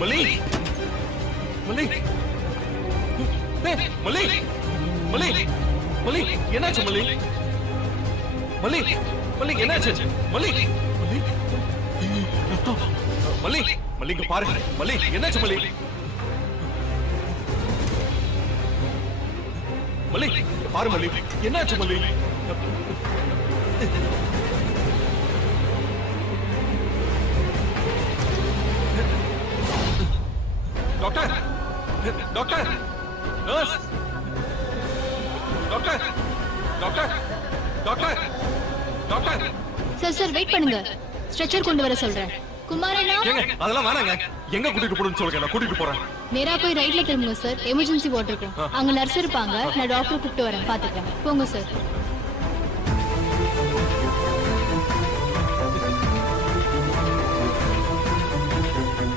மல்லி மல்லி மல்லி மல்லி மல்லி என்னாச்சு மல்லி மல்லி மல்லி என்னாச்சு மல்லி மல்லி மல்லி இங்க பாரு மல்லி என்னாச்சு மல்லி மல்லி பாரு மல்லி என்னாச்சு Malli doctor doctor nurse doctor doctor doctor doctor sir wait பண்ணுங்க ஸ்ட்ரெச்சர் கொண்டு வர சொல்றேன் குமாரண்ணா அதெல்லாம் வேணாங்க எங்க கூட்டிட்டு போறேன்னு சொல்லுங்க நான் கூட்டிட்டு போறேன் நேரா போய் ரைட்ல திரும்புங்க சார் எமர்ஜென்சி வார்டு இருக்கும் அங்க நர்ஸ் இருப்பாங்க நான் டாக்டர் கூப்பிட்டு வரேன் பாத்துக்கிறேன் போங்க சார்